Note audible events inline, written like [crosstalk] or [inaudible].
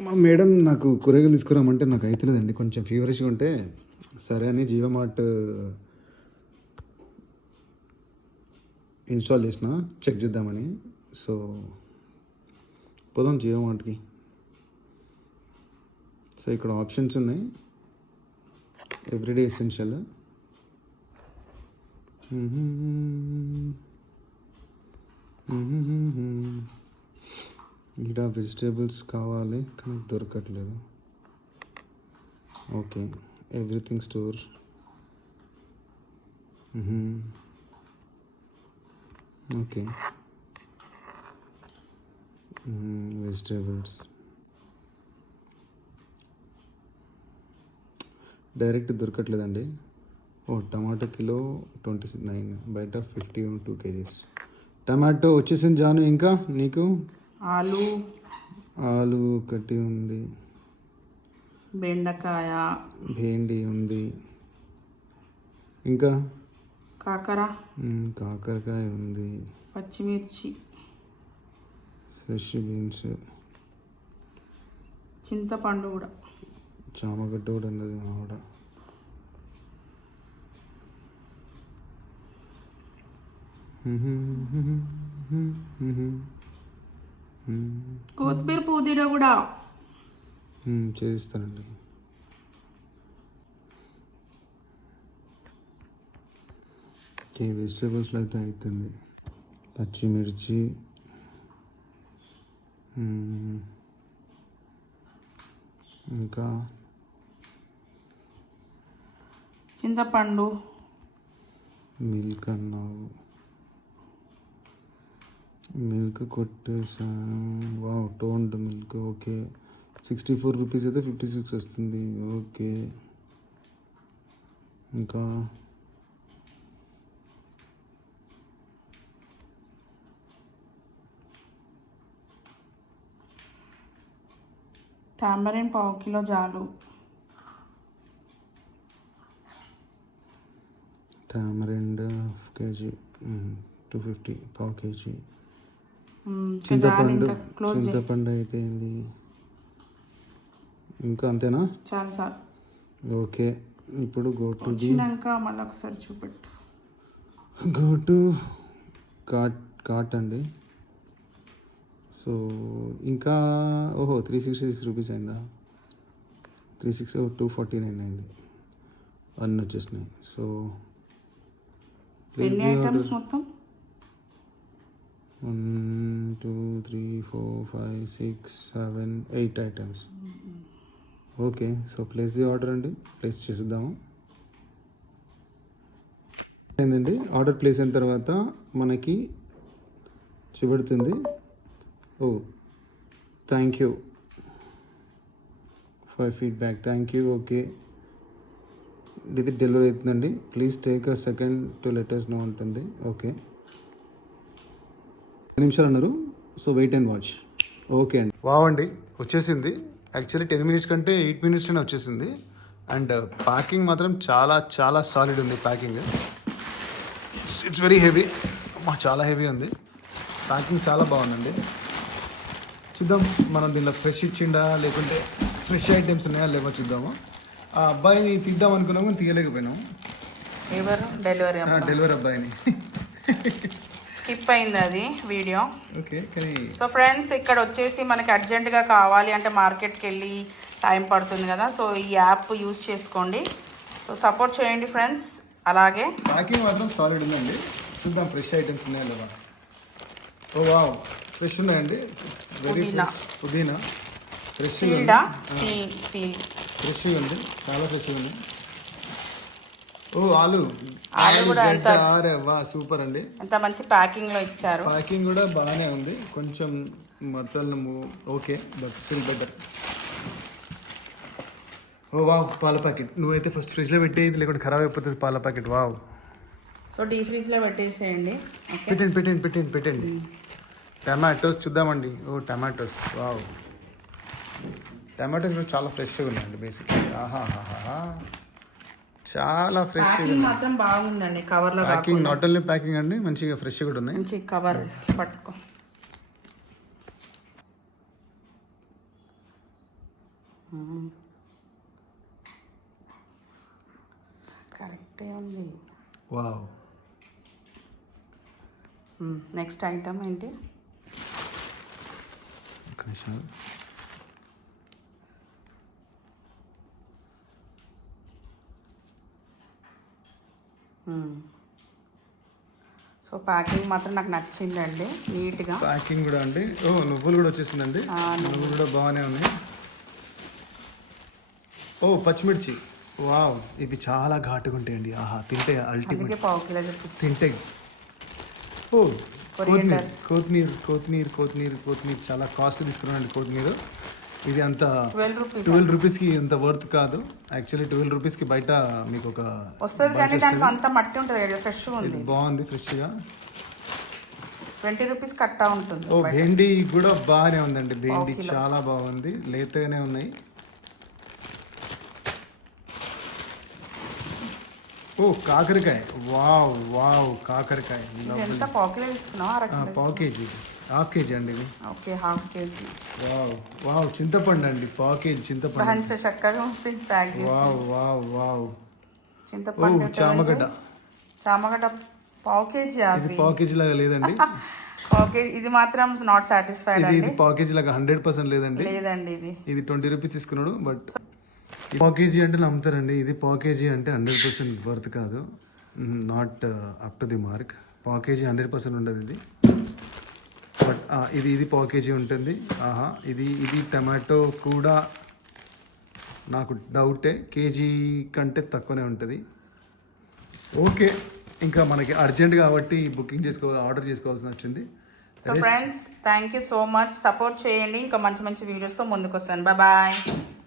మా మేడం నాకు కూరగాయలు తీసుకురామంటే నాకు అవుతలేదండి కొంచెం ఫీవరిష్గా ఉంటే సరే అని జీవమార్ట్ ఇన్స్టాల్ చేసిన చెక్ చేద్దామని. సో పోదాం జీవమార్ట్కి. సో ఇక్కడ ఆప్షన్స్ ఉన్నాయి. ఎవ్రీడే ఎసెన్షియల్ ఇక్కడ వెజిటేబుల్స్ కావాలి కానీ దొరకట్లేదు. Okay everything store okay vegetables direct దొరకట్లేదండి. ఓ టమాటో కిలో ట్వంటీ నైన్ బయట ఫిఫ్టీ టూ కేజీస్ టమాటో వచ్చేసింది జాను ఇంకా నీకు? ఆలు ఆలు ఒకటి ఉంది. బెండకాయ భేండి ఉంది. ఇంకా? కాకర మ్, కాకరకాయ ఉంది. పచ్చిమిర్చి ఫ్రెష్ బీన్స్. చింతపండు కూడా. చామగడ్డ కూడా ఉన్నది ఆవిడ. కొత్తిమీర పుదీనా కూడా. మ్, చేయిస్తానండి. ఈ వెజిటేబుల్స్లో అయితే అవుతుంది పచ్చిమిర్చి. ఇంకా? చింతపండు. మిల్క్ అన్నావు. మిల్క్ కొట్టేసాను వా toned milk okay. Sixty four rupees అయితే ఫిఫ్టీ సిక్స్ వస్తుంది ఓకే. ఇంకా? టామరిన్ పావు కిలో జాలు. Tamarind half kg. Two fifty పావు కేజీ. చింతపండు చింతపండు అయిపోయింది. ఇంకా అంతేనా? చాలు చాలు. ఓకే ఇప్పుడు గో టు వచ్చినాక మళ్ళీ ఒకసారి చూపెట్టు. గో టు కాట్ కాట్ అండి. సో ఇంకా ఓహో త్రీ సిక్స్టీ సిక్స్ రూపీస్ అయిందా? Three six two forty nine అయింది. అన్నీ వచ్చేసినాయి. సో ఎన్ని ఐటమ్స్ మొత్తం? One two three four five six seven eight items okay so place the order అండి. ప్లేస్ చేసిద్దాము ఏంటండి? ఆర్డర్ ప్లేస్ అయిన తర్వాత మనకి చూపెడుతుంది. ఓ thank you for feedback thank you okay ఇది డెలివరీ అవుతుందండి please take a second to letters no ఉంటుంది. ఓకే నిమిషాలు అన్నారు so wait and watch okay అండి. వావ్ అండి వచ్చేసింది. యాక్చువల్లీ టెన్ మినిట్స్ కంటే ఎయిట్ మినిట్స్లోనే వచ్చేసింది. అండ్ ప్యాకింగ్ మాత్రం చాలా చాలా సాలిడ్ ఉంది packing it's it's very heavy మా చాలా హెవీ ఉంది. ప్యాకింగ్ చాలా బాగుందండి. చూద్దాం మనం దీనిలో ఫ్రెష్ ఇచ్చిండా లేకుంటే ఫ్రెష్ ఐటమ్స్ ఉన్నాయా లేవో చూద్దాము. ఆ అబ్బాయిని తీద్దాం అనుకున్నాము కానీ తీయలేకపోయినాము. ఎవరు? డెలివరీ డెలివరీ అబ్బాయిని. [laughs] స్కిప్ అయింది అది వీడియో. ఓకే సో ఫ్రెండ్స్ ఇక్కడ వచ్చేసి మనకి అర్జెంటుగా కావాలి అంటే మార్కెట్కి వెళ్ళి టైం పడుతుంది కదా. సో ఈ యాప్ యూస్ చేసుకోండి. సో సపోర్ట్ చేయండి ఫ్రెండ్స్. అలాగే ప్యాకింగ్ మాత్రం సాలిడ్ ఉందండి. చూద్దాం ఫ్రెష్ ఐటమ్స్ ఉన్నాయా లేదా? Oh wow. ఫ్రెష్ ఉన్నాయండి. వెరీ పుదీనా. ఫ్రెష్ ఫ్రెష్ ఉంది. చాలా ఫ్రెష్ ఉంది. ఓ ఆలు. ఆలు కూడా ఎంత వా సూపర్ అండి. ఎంత మంచి ప్యాకింగ్లో ఇచ్చారు. ప్యాకింగ్ కూడా బాగానే ఉంది. కొంచెం మడతలు okay but still better. Oh wow పాల ప్యాకెట్. నువ్వైతే ఫస్ట్ ఫ్రిడ్జ్లో పెట్టేది లేకుంటే ఖరాబ్ అయిపోతుంది పాల ప్యాకెట్. వావ్. సో డీ ఫ్రీజ్లో పెట్టేసేయండి. పెట్టండి పెట్టండి పెట్టండి పెట్టండి. టమాటోస్ చూద్దామండి. ఓ టమాటోస్. వావ్. టమాటోస్ చాలా ఫ్రెష్గా ఉన్నాయండి బేసిక్ ఆహాహాహా చాలా ప్యాకింగ్ మాత్రం బాగుందండి కవర్లో ప్యాకింగ్ నాట్ ఓన్లీ ప్యాకింగ్ అండి మంచిగా ఫ్రెష్గా కూడా ఉన్నాయి. మంచి కవర్ పట్టుకో. కరెక్టే ఉంది. వావ్. నెక్స్ట్ ఐటమ్ ఏంటి? ఒక్క నిమిషం. సో ప్యాకింగ్ మాత్రం నాకు నచ్చిందండి నీట్గా. ప్యాకింగ్ కూడా అండి. ఓ నువ్వులు కూడా వచ్చేసిందండి. ఆ, నువ్వులు. కూడా బాగానే ఉన్నాయి. ఓ పచ్చిమిర్చి. వావ్ ఇవి చాలా ఘాటుగా ఉంటాయండి. ఆహా తింటే అల్టిమేట్ తింటే. ఓ కొత్తిమీర. కొత్తిమీర కొత్తిమీర కొత్తిమీర కొత్తిమీర చాలా కాస్ట్ తీసుకున్నానండి కొత్తిమీర. ఇది అంత ట్వెల్వ్ రూపీస్ రూపీస్కి ఇంత వర్త్ కాదు. యాక్చువల్లీ ట్వెల్వ్ రూపీస్కి బయట మీకు ఒక వస్తుంది కానీ దాంట్లో అంత మట్టి ఉంటుంది ఇది బాగుంది ఫ్రెష్గా ట్వంటీ రూపీస్ కట్టా ఉంటుంది ఓ. భేండి కూడా బాగానే ఉందండి. భేండి. చాలా బాగుంది. లేతగానే ఉన్నాయి. ఓ కాకరకాయ. వావ్ వావ్ కాకరకాయ. ఎంత పావు కిలో తీసుకున్నావు? పావు కేజీ హాఫ్ కేజీ అండి ఇది. Okay half KG. Wow wow చింతపండు అండి. పావు కేజీ చింతపండు. చక్కగా ఉంది ప్యాక్ చేసి. Wow wow wow. చింతపండు చామగడ్డ? చామగడ్డ పావు కేజీ ఇది పావు కేజీ లాగా లేదండి. [laughs] ఓకే ఇది మాత్రం నాట్ సాటిస్ఫైడ్ ఇది పావు కేజీ లాగా హండ్రెడ్ పర్సెంట్ లేదండి. లేదండి ఇది. ఇది ట్వంటీ రూపీస్ తీసుకున్నాడు బట్ పావు కేజీ అంటే నమ్ముతారండి. ఇది పావు కేజీ అంటే హండ్రెడ్ పర్సెంట్ వర్త్ కాదు. Not up to the mark పావు కేజీ హండ్రెడ్ పర్సెంట్ ఉండదు ఇది. బట్ ఇది ఇది పావు కేజీ ఉంటుంది. ఆహా. ఇది ఇది టమాటో కూడా నాకు డౌటే కేజీ కంటే తక్కువనే ఉంటుంది. ఓకే ఇంకా మనకి అర్జెంట్ కాబట్టి బుకింగ్ చేసుకో ఆర్డర్ చేసుకోవాల్సి వచ్చింది. So friends thank you so much support చేయండి. ఇంకా మంచి మంచి వీడియోస్తో ముందుకు వస్తాను బాయ్